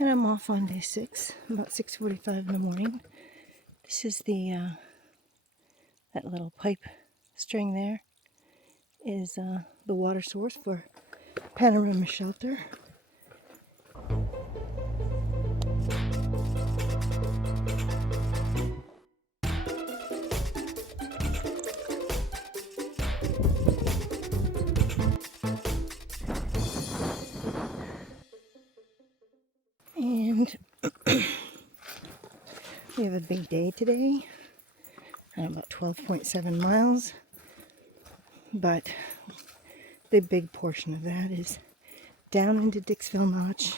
And I'm off on day 6, about 6:45 in the morning. This is the that little pipe string there is the water source for Panorama Shelter. And we have a big day today, about 12.7 miles, but the big portion of that is down into Dixville Notch,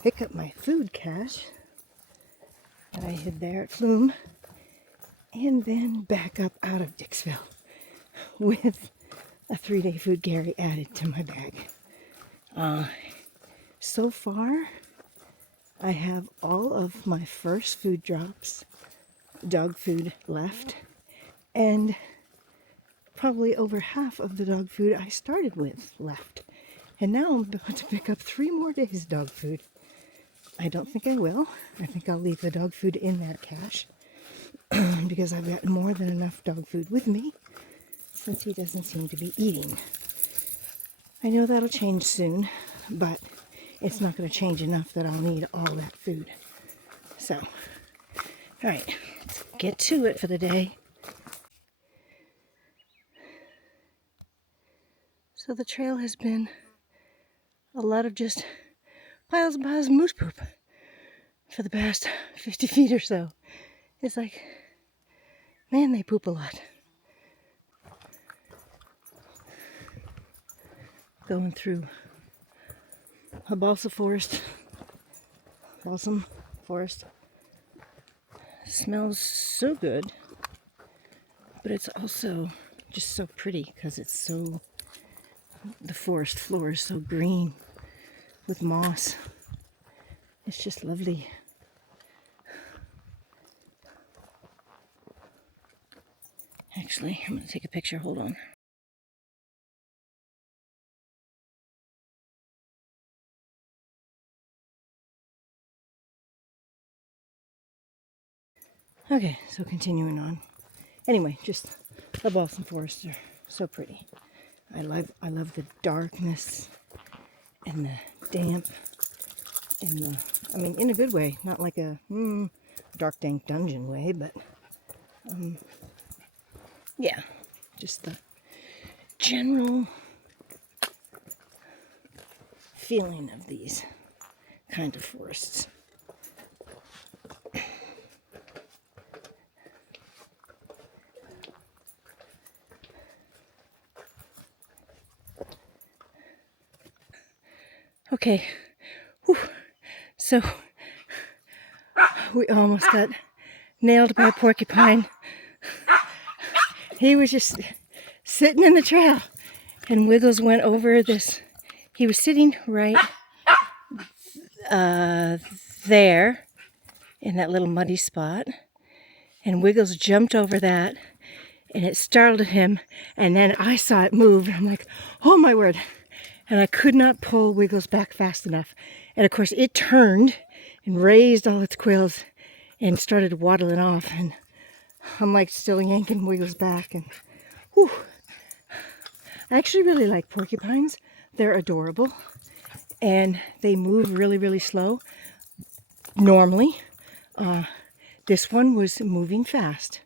pick up my food cache that I hid there at Flume, and then back up out of Dixville with a 3-day food carry added to my bag. So far, I have all of my first food drops, dog food left, and probably over half of the dog food I started with left. And now I'm about to pick up 3 more days dog food. I don't think I will. I think I'll leave the dog food in that cache because I've got more than enough dog food with me since he doesn't seem to be eating. I know that'll change soon, but it's not going to change enough that I'll need all that food. So, alright, let's get to it for the day. So the trail has been a lot of just piles and piles of moose poop for the past 50 feet or so. It's like, man, they poop a lot. Going through a balsam forest. Smells so good, but it's also just so pretty because it's so, the forest floor is so green with moss. It's just lovely. Actually, I'm going to take a picture. Hold on. Okay, so continuing on. Anyway, just the balsam forests are so pretty. I love the darkness and the damp and the, I mean, in a good way, not like a dark dank dungeon way, but yeah, just the general feeling of these kind of forests. Okay, whew. So we almost got nailed by a porcupine. He was just sitting in the trail, and Wiggles went over this. He was sitting right there in that little muddy spot, and Wiggles jumped over that, and it startled him, and then I saw it move, and I'm like, oh my word. And I could not pull Wiggles back fast enough. And of course it turned and raised all its quills and started waddling off. And I'm like still yanking Wiggles back. And whew. I actually really like porcupines. They're adorable. And they move really, really slow. Normally. This one was moving fast.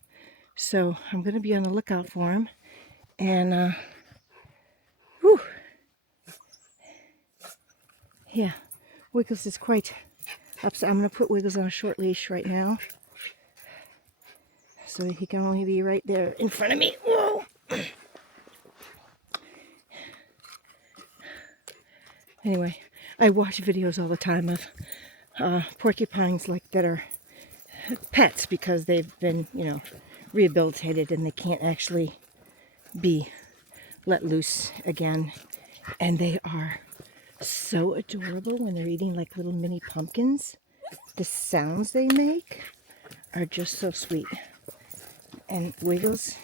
So I'm going to be on the lookout for him. And whew. Yeah, Wiggles is quite upset. I'm going to put Wiggles on a short leash right now, so he can only be right there in front of me. Whoa! Anyway, I watch videos all the time of porcupines like that are pets because they've been, rehabilitated and they can't actually be let loose again. And they are so adorable when they're eating like little mini pumpkins. The sounds they make are just so sweet. And Wiggles,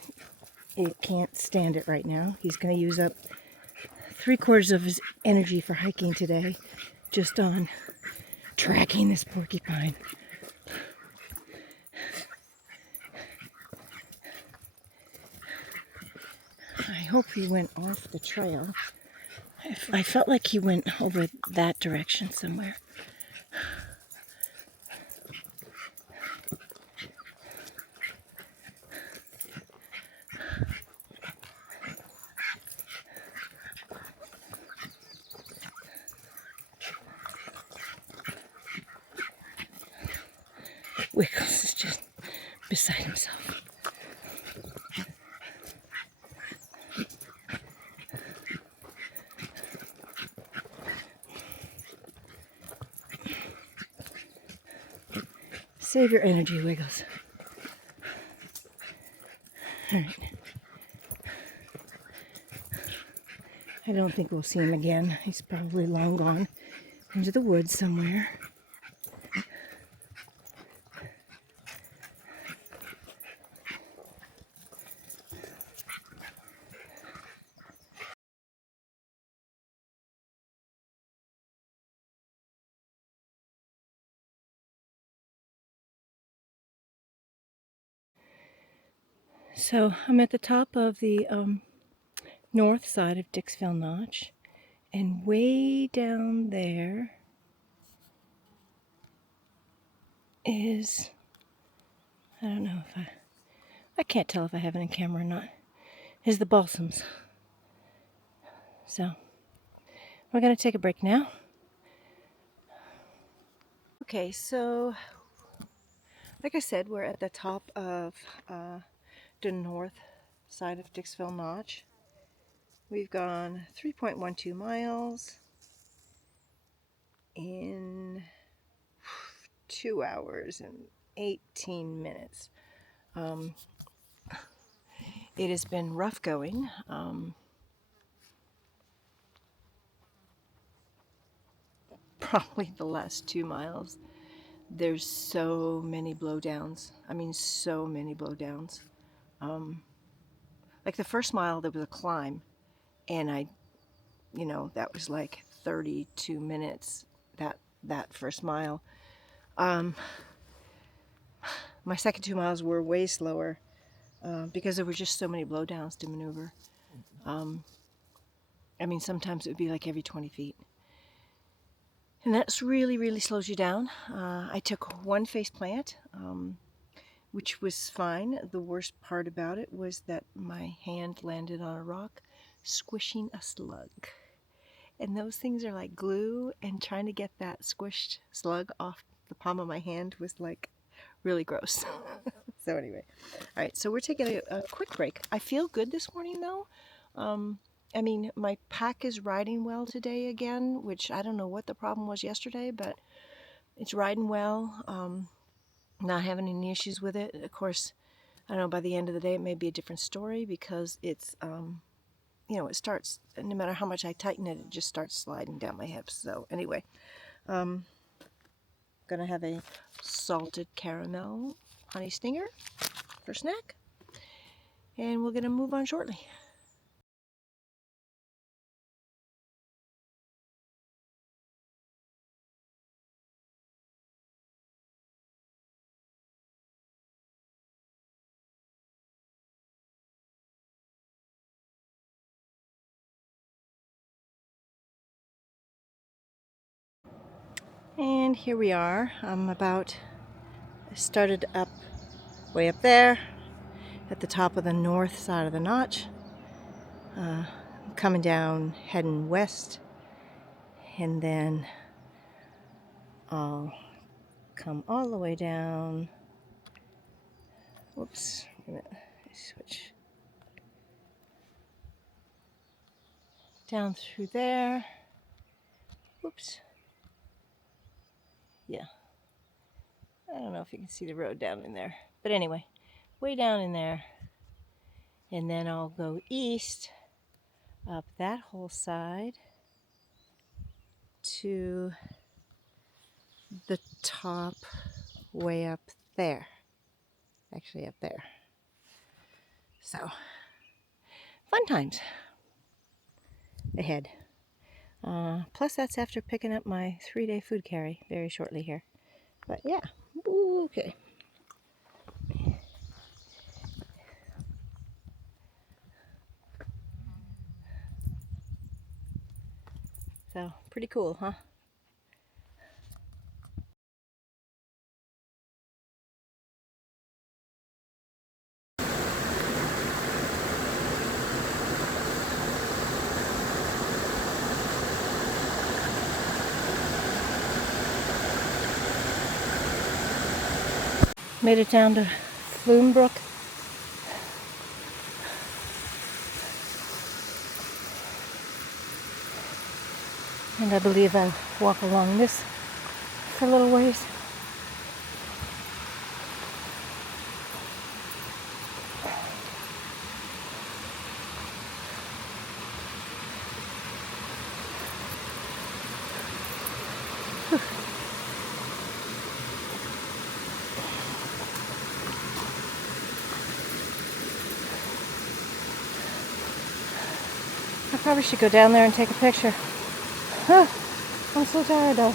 he can't stand it right now. He's going to use up 3/4 of his energy for hiking today just on tracking this porcupine. I hope he went off the trail. I felt like he went over that direction somewhere. Wiggles is just beside himself. Save your energy, Wiggles. All right. I don't think we'll see him again. He's probably long gone into the woods somewhere. So I'm at the top of the north side of Dixville Notch, and way down there is, I don't know if I can't tell if I have it in camera or not, is the balsams. So we're going to take a break now. Okay, so like I said, we're at the top of the north side of Dixville Notch. We've gone 3.12 miles in 2 hours and 18 minutes. It has been rough going. Probably the last 2 miles. There's so many blowdowns. I mean, so many blowdowns. Like the first mile, there was a climb, and that was like 32 minutes, that first mile. My second 2 miles were way slower because there were just so many blowdowns to maneuver. I mean, sometimes it would be like every 20 feet. And that's really, really slows you down. I took one face plant, which was fine. The worst part about it was that my hand landed on a rock, squishing a slug. And those things are like glue, and trying to get that squished slug off the palm of my hand was like really gross. So anyway, all right, so we're taking a quick break. I feel good this morning though. I mean, my pack is riding well today again, which I don't know what the problem was yesterday, but it's riding well. Not having any issues with it. Of course, I don't know, by the end of the day it may be a different story because it's, it starts, no matter how much I tighten it, it just starts sliding down my hips. So anyway, gonna have a salted caramel honey stinger for snack, and we're gonna move on shortly. And here we are. I started up way up there at the top of the north side of the notch. Coming down, heading west, and then I'll come all the way down. Whoops, wait a minute. Switch. Down through there. Whoops. Yeah. I don't know if you can see the road down in there. But anyway, way down in there. And then I'll go east up that whole side to the top way up there. Actually up there. So, fun times ahead. Plus that's after picking up my 3-day food carry very shortly here. But yeah, okay. So, pretty cool, huh? Made it down to Flume Brook. And I believe I'll walk along this for a little ways. I probably should go down there and take a picture. I'm so tired though.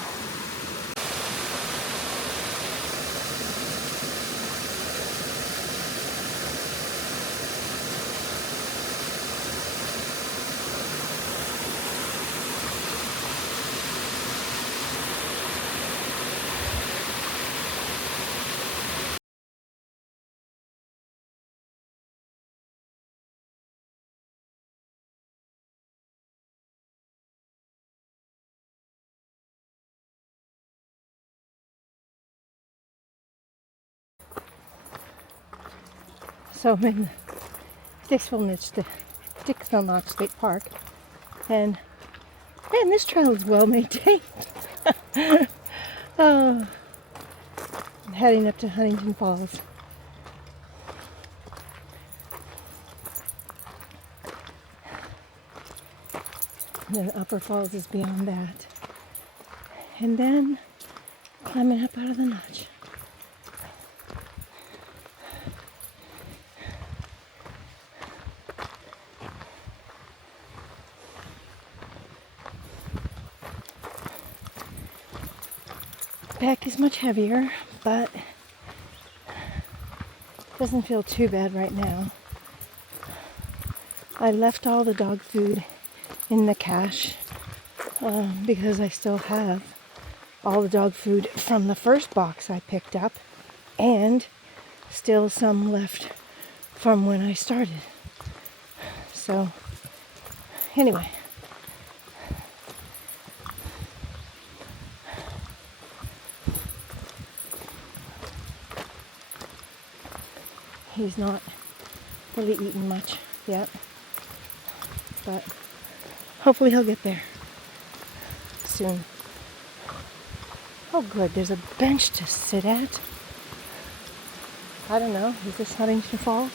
So I'm in Dixville Notch State Park, and man, this trail is well maintained. Oh, I'm heading up to Huntington Falls. And then Upper Falls is beyond that. And then climbing up out of the notch. Back is much heavier, but doesn't feel too bad right now. I left all the dog food in the cache because I still have all the dog food from the first box I picked up and still some left from when I started. So anyway, he's not really eaten much yet, but hopefully he'll get there soon. Oh good, there's a bench to sit at. I don't know, is this Huntington Falls?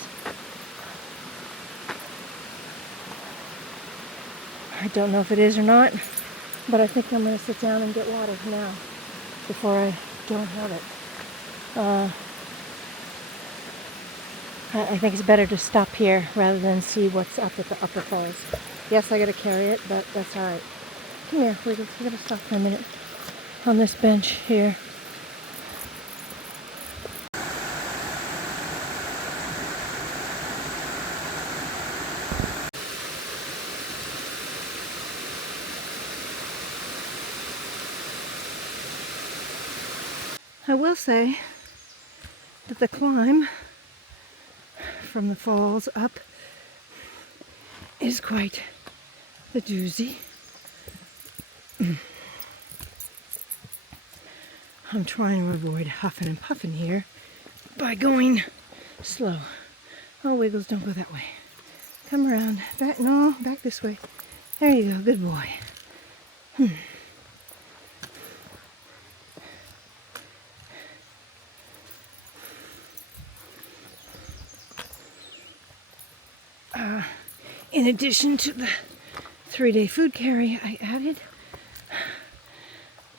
I don't know if it is or not, but I think I'm going to sit down and get water now before I don't have it. I think it's better to stop here rather than see what's up at the Upper Falls. Yes, I got to carry it, but that's all right. Come here, we're going to stop for a minute on this bench here. I will say that the climb from the falls up is quite the doozy. I'm trying to avoid huffing and puffing here by going slow. Oh, Wiggles, don't go that way. Come around. Back, no, back this way. There you go, good boy. In addition to the 3-day food carry I added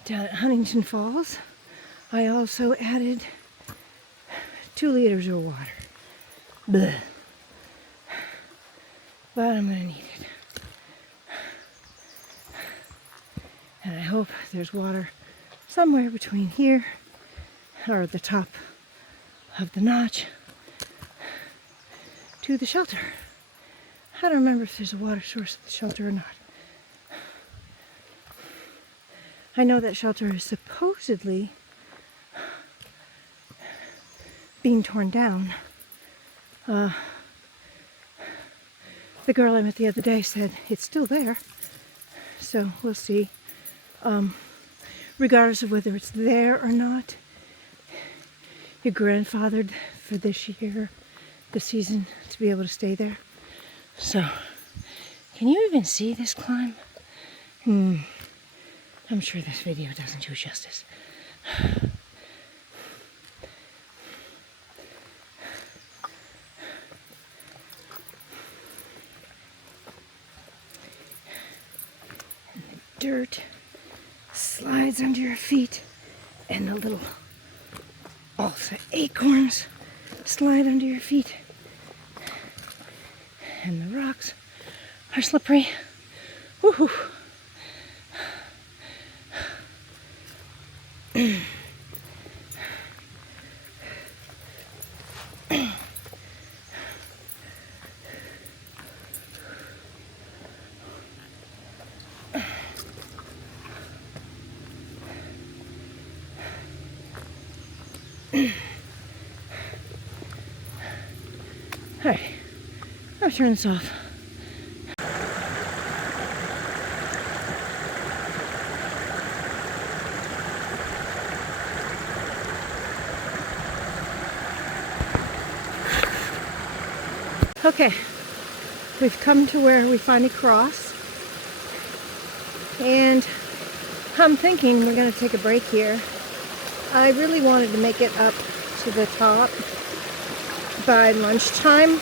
down at Huntington Falls, I also added 2 liters of water. Blech. But I'm going to need it. And I hope there's water somewhere between here or the top of the notch to the shelter. I don't remember if there's a water source at the shelter or not. I know that shelter is supposedly being torn down. The girl I met the other day said it's still there, so we'll see. Regardless of whether it's there or not, you're grandfathered for this year, this season, to be able to stay there. So, can you even see this climb? I'm sure this video doesn't do justice. And the dirt slides under your feet, and the little also acorns slide under your feet. And the rocks are slippery. Woohoo! Alright, I'll turn this off. Okay, we've come to where we finally cross, and I'm thinking we're going to take a break here. I really wanted to make it up to the top by lunchtime.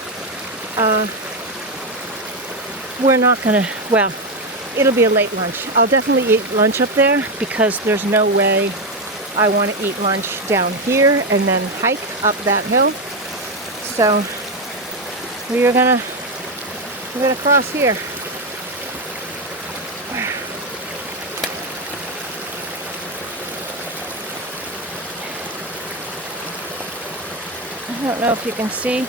We're not going to, well, it'll be a late lunch. I'll definitely eat lunch up there because there's no way I want to eat lunch down here and then hike up that hill. So we're gonna cross here. I don't know if you can see.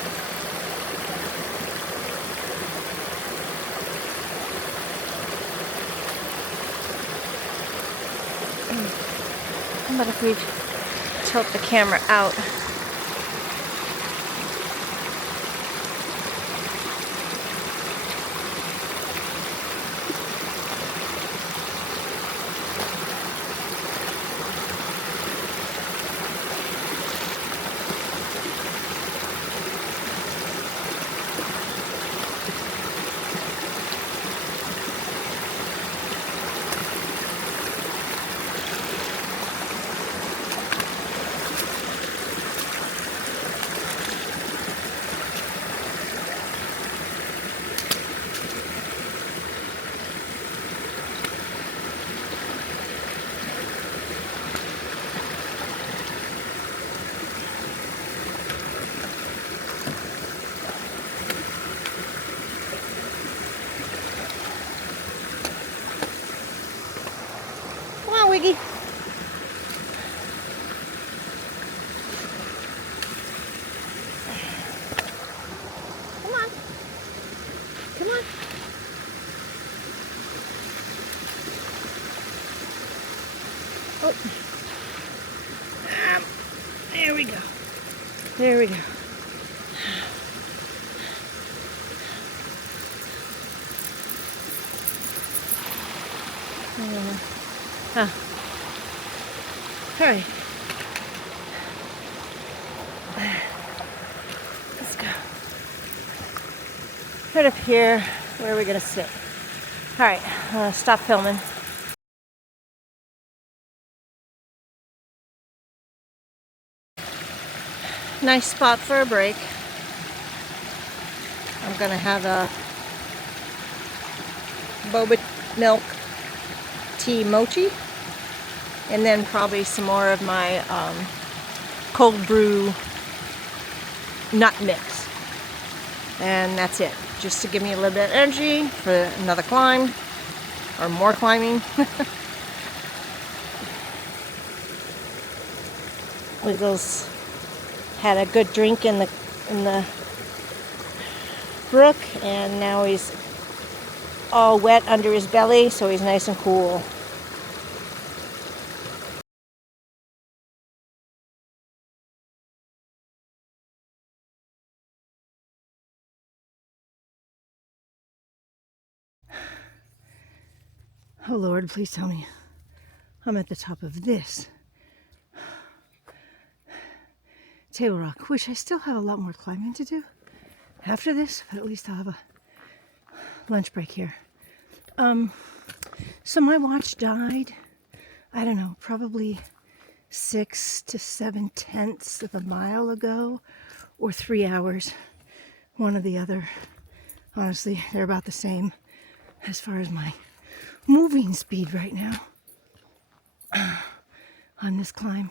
How about if we tilt the camera out? Wiggy. Come on. Come on. Oh. There we go. There we go. All right. Let's go. Right up here. Where are we gonna sit? All right. Stop filming. Nice spot for a break. I'm gonna have a boba milk tea mochi, and then probably some more of my cold brew nut mix. And that's it, just to give me a little bit of energy for another climb or more climbing. Wiggles had a good drink in the brook, and now he's all wet under his belly, so he's nice and cool. Oh Lord, please tell me I'm at the top of this Table Rock, which I still have a lot more climbing to do after this, but at least I'll have a lunch break here. So my watch died, I don't know, probably 6 to 7/10 of a mile ago, or 3 hours, one or the other. Honestly, they're about the same as far as my moving speed right now on this climb.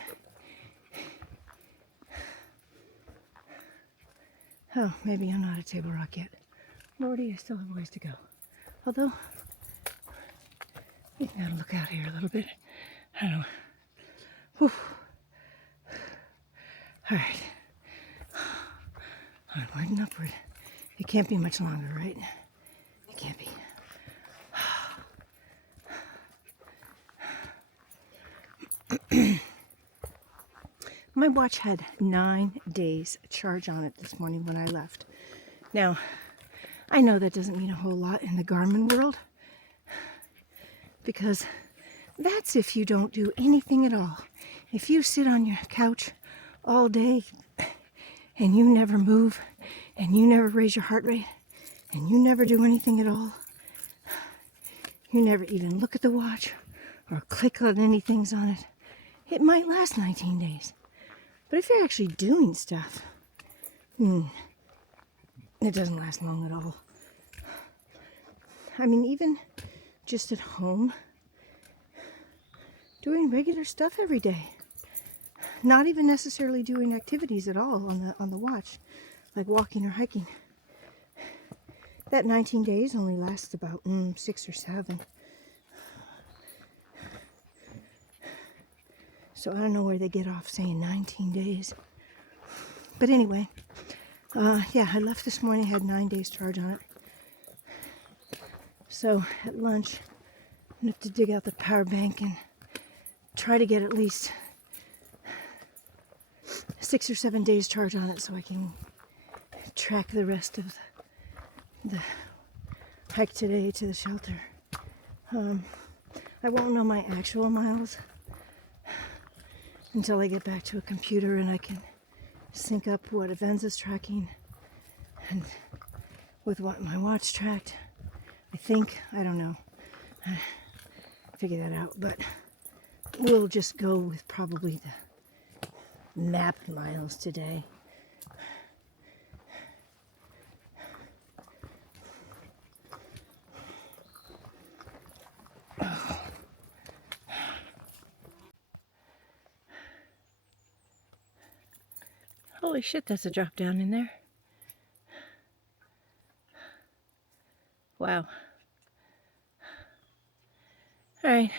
Oh, maybe I'm not at Table Rock yet. Lordy, I still have a ways to go. Although, you gotta look out here a little bit. I don't know. Whew. All right. Onward and upward. It can't be much longer, right? It can't be. My watch had 9 days charge on it this morning when I left. Now, I know that doesn't mean a whole lot in the Garmin world, because that's if you don't do anything at all. If you sit on your couch all day and you never move and you never raise your heart rate and you never do anything at all, you never even look at the watch or click on anything on it, it might last 19 days. But if you're actually doing stuff, it doesn't last long at all. I mean, even just at home, doing regular stuff every day. Not even necessarily doing activities at all on the watch, like walking or hiking. That 19 days only lasts about 6 or 7. So I don't know where they get off saying 19 days. But anyway, yeah, I left this morning, had 9 days charge on it. So at lunch, I have to dig out the power bank and try to get at least 6 or 7 days charge on it so I can track the rest of the hike today to the shelter. I won't know my actual miles until I get back to a computer and I can sync up what Avenza's tracking and with what my watch tracked. I think, I don't know, figure that out, but we'll just go with probably the mapped miles today. Holy shit, that's a drop down in there. Wow. All right.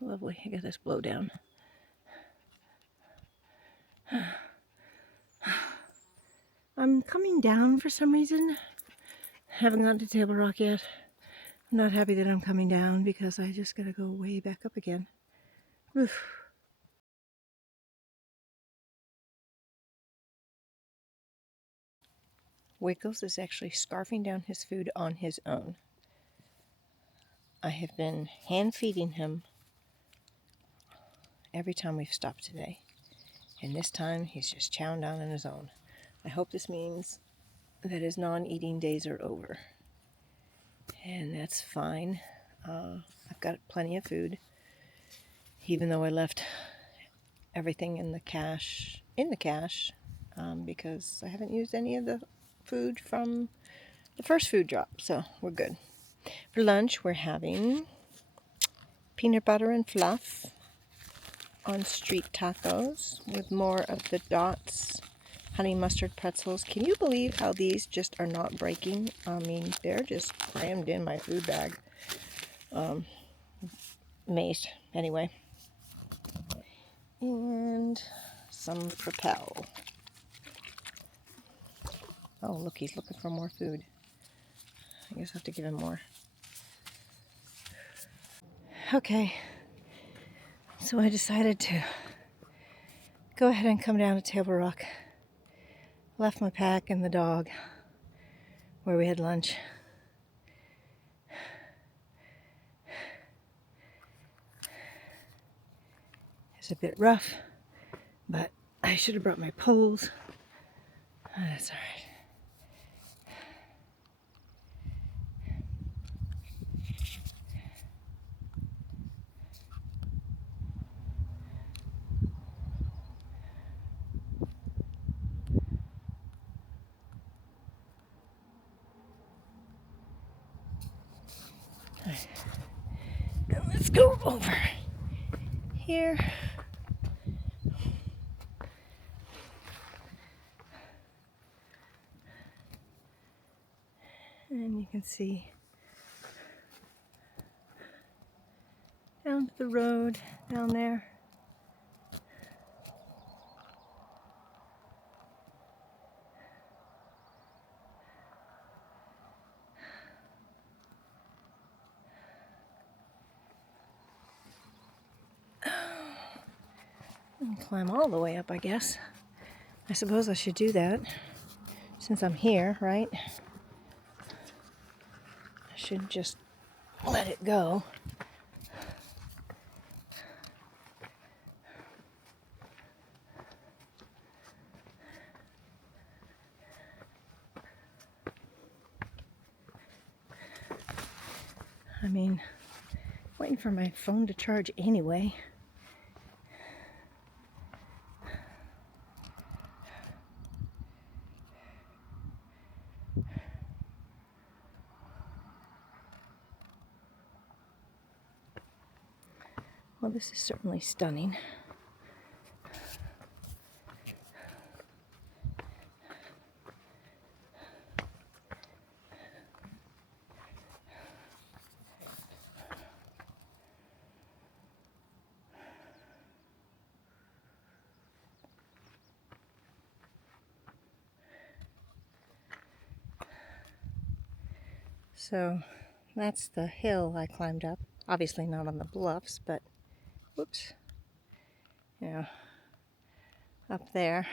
Lovely. I got this blow down. I'm coming down for some reason. Haven't gotten to Table Rock yet. I'm not happy that I'm coming down because I just gotta go way back up again. Oof. Wiggles is actually scarfing down his food on his own. I have been hand feeding him every time we've stopped today. And this time he's just chowing down on his own. I hope this means that his non-eating days are over. And that's fine. I've got plenty of food. Even though I left everything in the cache, because I haven't used any of the food from the first food drop, so we're good. For lunch, we're having peanut butter and fluff on street tacos with more of the Dots honey mustard pretzels. Can you believe how these just are not breaking? I mean, they're just crammed in my food bag. Amazed. Anyway. And some Propel. Oh, look, he's looking for more food. I guess I have to give him more. Okay, so I decided to go ahead and come down to Table Rock. Left my pack and the dog where we had lunch. It's a bit rough, but I should have brought my poles. Oh, that's all right. All right. Now let's go over here. And you can see down to the road down there. And climb all the way up, I guess. I suppose I should do that since I'm here, right? I shouldn't just let it go. I mean, waiting for my phone to charge anyway. Well, this is certainly stunning. So that's the hill I climbed up. Obviously not on the bluffs, but whoops, you know, up there.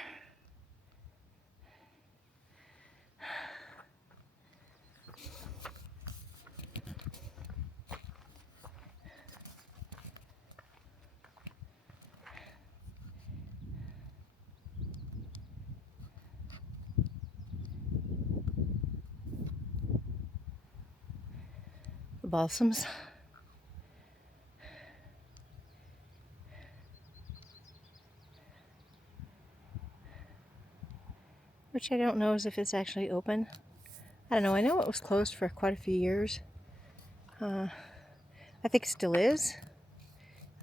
The balsams. Which I don't know as if it's actually open. I don't know, I know it was closed for quite a few years. I think it still is.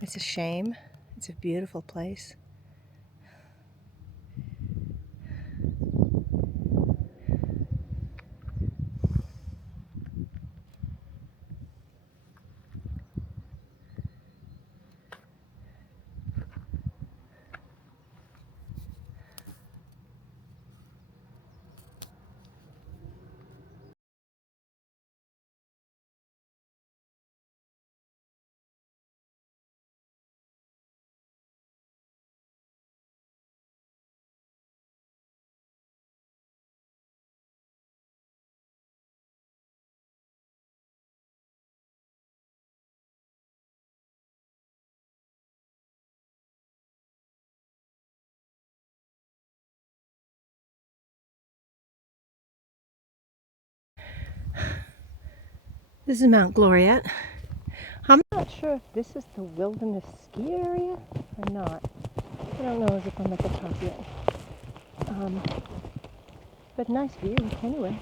It's a shame. It's a beautiful place. This is Mount Gloriette. I'm not sure if this is the wilderness ski area or not. I don't know as if I'm at the top yet. But nice view anyway.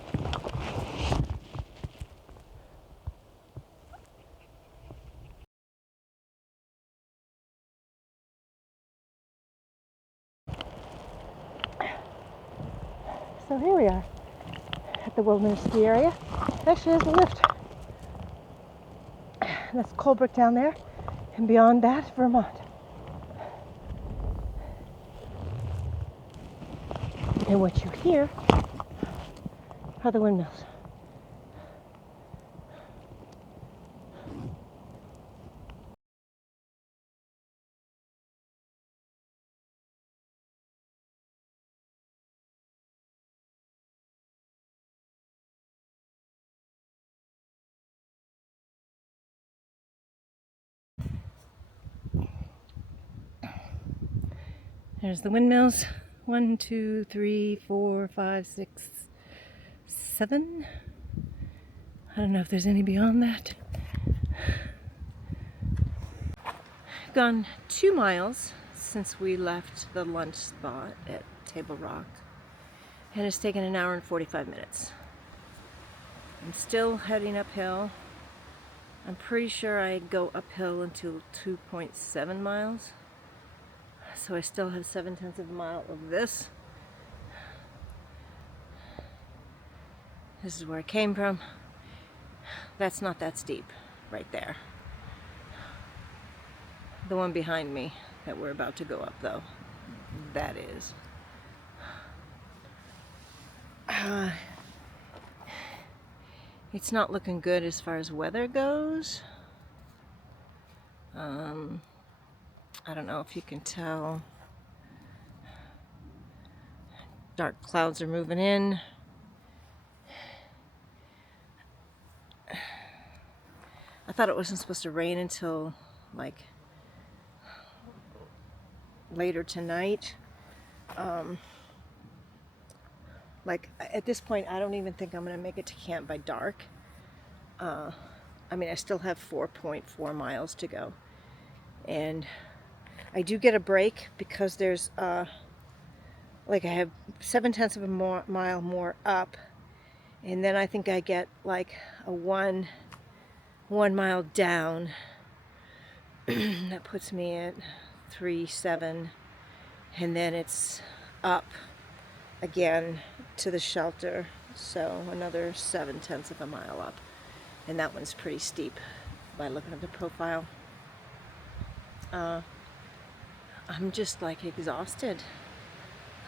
So here we are at the wilderness ski area. Actually, there's a lift. That's Colebrook down there, and beyond that, Vermont. And what you hear are the windmills. There's the windmills. 1, 2, 3, 4, 5, 6, 7. I don't know if there's any beyond that. Gone 2 miles since we left the lunch spot at Table Rock, and it's taken an hour and 45 minutes. I'm still heading uphill. I'm pretty sure I go uphill until 2.7 miles. So I still have 7/10 of a mile of this. This is where I came from. That's not that steep right there. The one behind me that we're about to go up though, that is. It's not looking good as far as weather goes. I don't know if you can tell. Dark clouds are moving in. I thought it wasn't supposed to rain until like later tonight. Like at this point, I don't even think I'm gonna make it to camp by dark. I mean, I still have 4.4 miles to go. And I do get a break because there's like I have 7/10 of a mile more up, and then I think I get like a 1 mile down. That puts me at 3.7, and then it's up again to the shelter, so another 7/10 of a mile up, and that one's pretty steep by looking at the profile. I'm just like exhausted.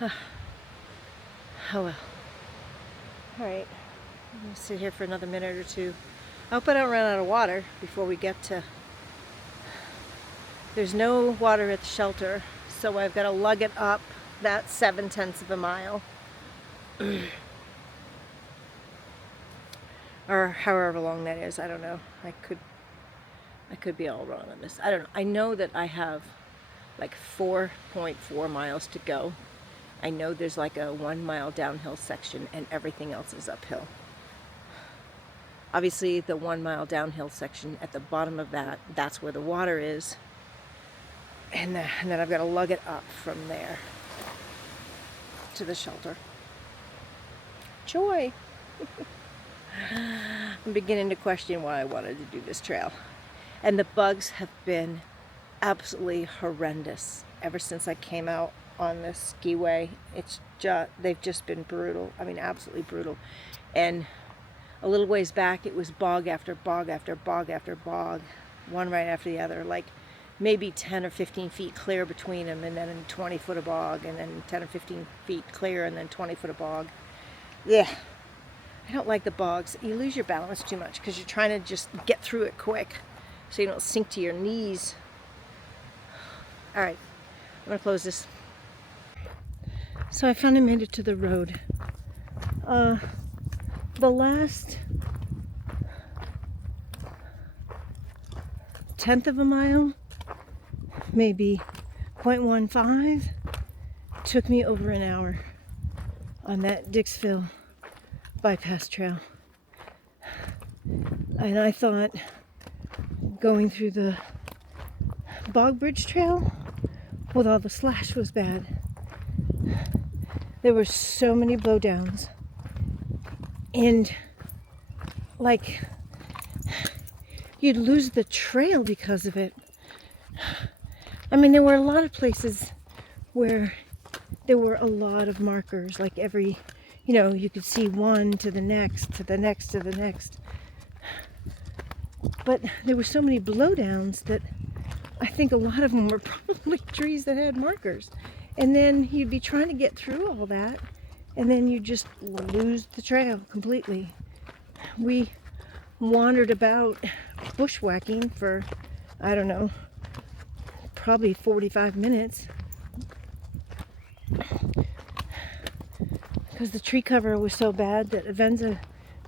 Oh well. Alright, I'm gonna sit here for another minute or two. I hope I don't run out of water before we get to... There's no water at the shelter, so I've got to lug it up that 7/10 of a mile. Or however long that is, I don't know. I could be all wrong on this. I don't know. I know that I have like 4.4 miles to go. I know there's like a 1 mile downhill section and everything else is uphill. Obviously the 1 mile downhill section at the bottom of that, that's where the water is. And then I've got to lug it up from there to the shelter. Joy! I'm beginning to question why I wanted to do this trail. And the bugs have been absolutely horrendous ever since I came out on this skiway. They've just been brutal. I mean, absolutely brutal. And a little ways back, it was bog after bog after bog after bog, one right after the other, like maybe 10 or 15 feet clear between them, and then 20 foot of bog, and then 10 or 15 feet clear, and then 20 foot of bog. Yeah, I don't like the bogs. You lose your balance too much because you're trying to just get through it quick so you don't sink to your knees. All right, I'm gonna close this. So I finally made it to the road. The last 1/10 of a mile, maybe 0.15, took me over an hour on that Dixville bypass trail. And I thought going through the Bog Bridge Trail with all the slash was bad. There were so many blowdowns, and like you'd lose the trail because of it. I mean, there were a lot of places where there were a lot of markers, like every, you could see one to the next, to the next, to the next. But there were so many blowdowns that I think a lot of them were probably trees that had markers. And then you'd be trying to get through all that, and then you just lose the trail completely. We wandered about bushwhacking for, I don't know, probably 45 minutes because the tree cover was so bad that Avenza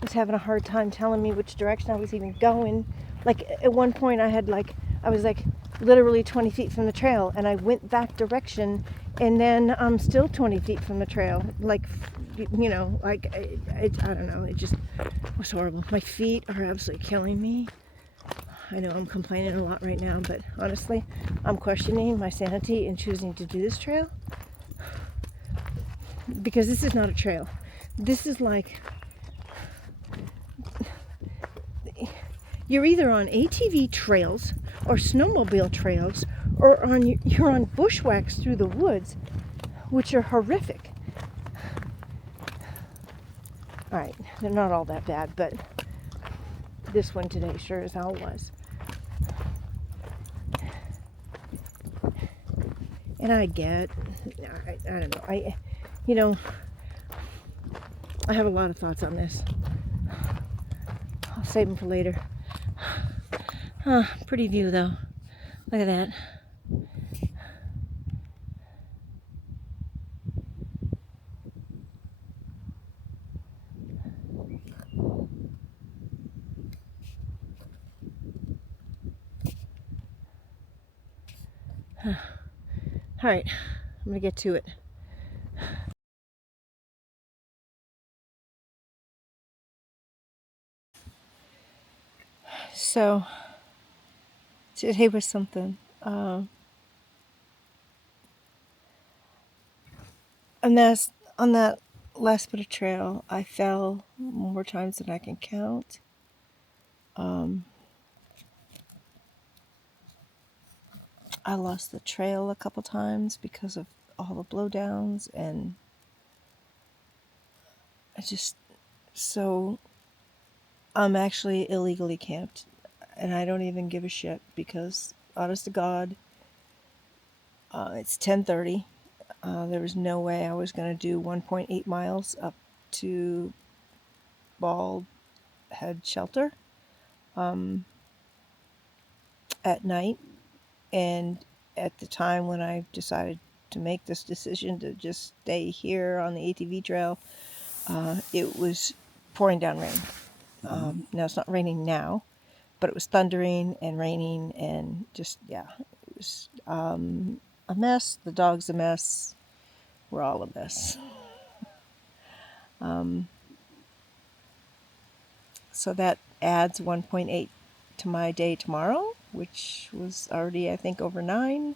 was having a hard time telling me which direction I was even going. Like at one point I was like literally 20 feet from the trail, and I went that direction, and then I'm still 20 feet from the trail. Like, you know, like I don't know, it just was horrible. My feet are absolutely killing me. I know I'm complaining a lot right now, but honestly, I'm questioning my sanity in choosing to do this trail, because this is not a trail. This is like, you're either on ATV trails or snowmobile trails, or you're on bushwhacks through the woods, which are horrific. All right, they're not all that bad, but this one today sure as hell was. And I don't know, you know, I have a lot of thoughts on this. I'll save them for later. Pretty view though. Look at that. All right, I'm gonna get to it. So today was something. And that's on that last bit of trail, I fell more times than I can count. I lost the trail a couple times because of all the blowdowns, and so I'm actually illegally camped, and I don't even give a shit because, honest to God, it's 10:30. There was no way I was going to do 1.8 miles up to Bald Head Shelter at night. And at the time when I decided to make this decision to just stay here on the ATV trail, it was pouring down rain. Now it's not raining now, but it was thundering and raining, and just, yeah, it was a mess. The dog's a mess. We're all a mess. So that adds 1.8 to my day tomorrow, which was already, I think, over 9.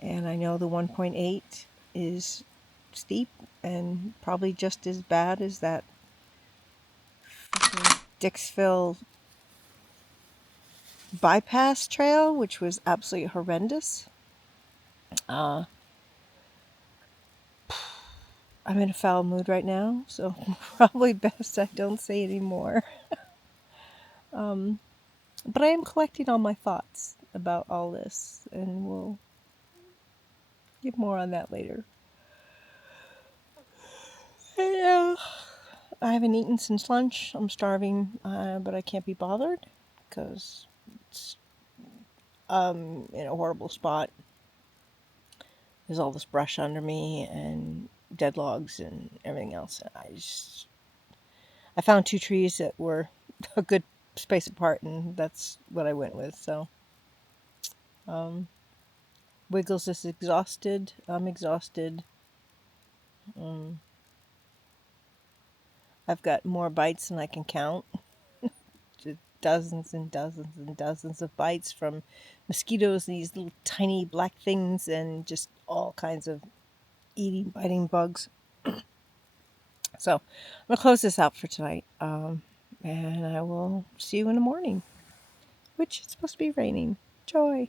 And I know the 1.8 is steep and probably just as bad as that Dixville bypass trail, which was absolutely horrendous. I'm in a foul mood right now, so probably best I don't say anymore. But I am collecting all my thoughts about all this, and we'll get more on that later. Yeah. I haven't eaten since lunch. I'm starving, but I can't be bothered because it's in a horrible spot. There's all this brush under me and dead logs and everything else. I found 2 trees that were a good space apart, and that's what I went with. So, Wiggles is exhausted. I'm exhausted. I've got more bites than I can count. Dozens and dozens and dozens of bites from mosquitoes and these little tiny black things, and just all kinds of biting bugs. So I'm going to close this out for tonight, and I will see you in the morning, which is supposed to be raining. Joy.